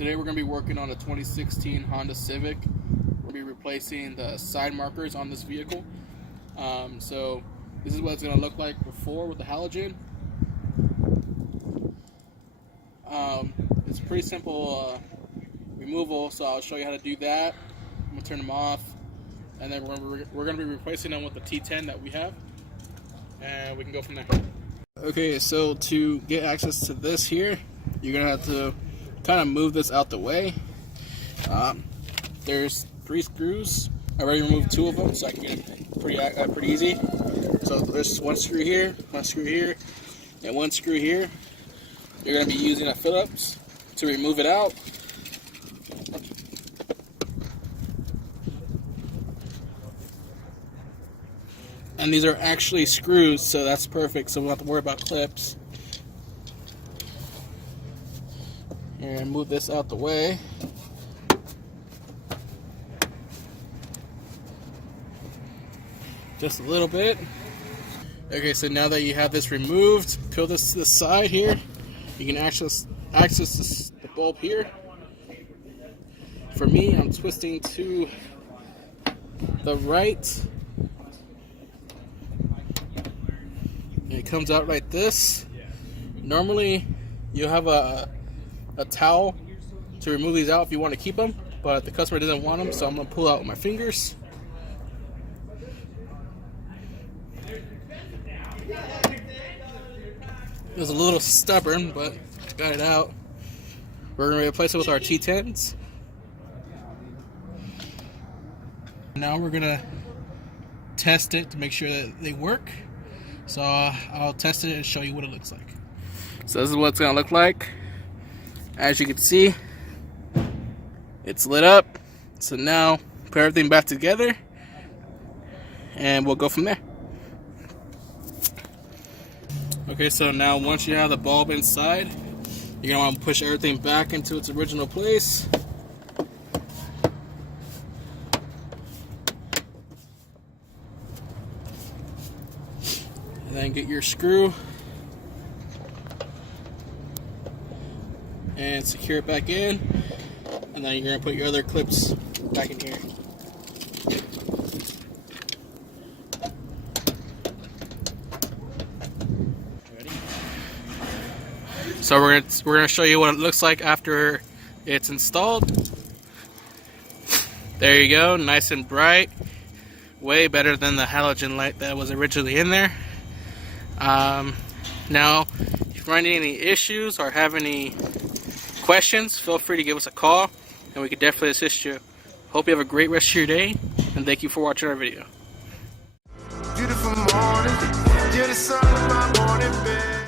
Today we're going to be working on a 2016 Honda Civic. We'll be replacing the side markers on this vehicle. So this is what it's going to look like before with the halogen. It's a pretty simple removal, so I'll show you how to do that. I'm going to turn them off, and then we're going to be replacing them with the T10 that we have, and we can go from there. Okay, so to get access to this here, you're going to have to kind of move this out the way. There's 3 screws. I already removed 2 of them, so I can get it pretty easy. So there's 1 screw here, 1 screw here, and 1 screw here. You're going to be using a Phillips to remove it out. And these are actually screws, so that's perfect, so we don't have to worry about clips. And move this out the way. Just a little bit. Okay, so now that you have this removed, peel this to the side here. You can access the bulb here. For me, I'm twisting to the right. And it comes out like this. Normally, you have a towel to remove these out if you want to keep them, but the customer doesn't want them, so I'm going to pull out with my fingers. It was a little stubborn, but got it out. We're going to replace it with our T10s. Now we're going to test it to make sure that they work. So I'll test it and show you what it looks like. So this is what it's going to look like. As you can see, it's lit up. So now put everything back together and we'll go from there. Okay, so now once you have the bulb inside, you're going to want to push everything back into its original place. And then get your screw and secure it back in, and then you're going to put your other clips back in here. Ready? So we're going to show you what it looks like after it's installed. There you go, nice and bright, way better than the halogen light that was originally in there. Now, if you run into any issues or have any questions, feel free to give us a call and we can definitely assist you. Hope you have a great rest of your day, and thank you for watching our video. Beautiful morning, you're the sun of my morning bed.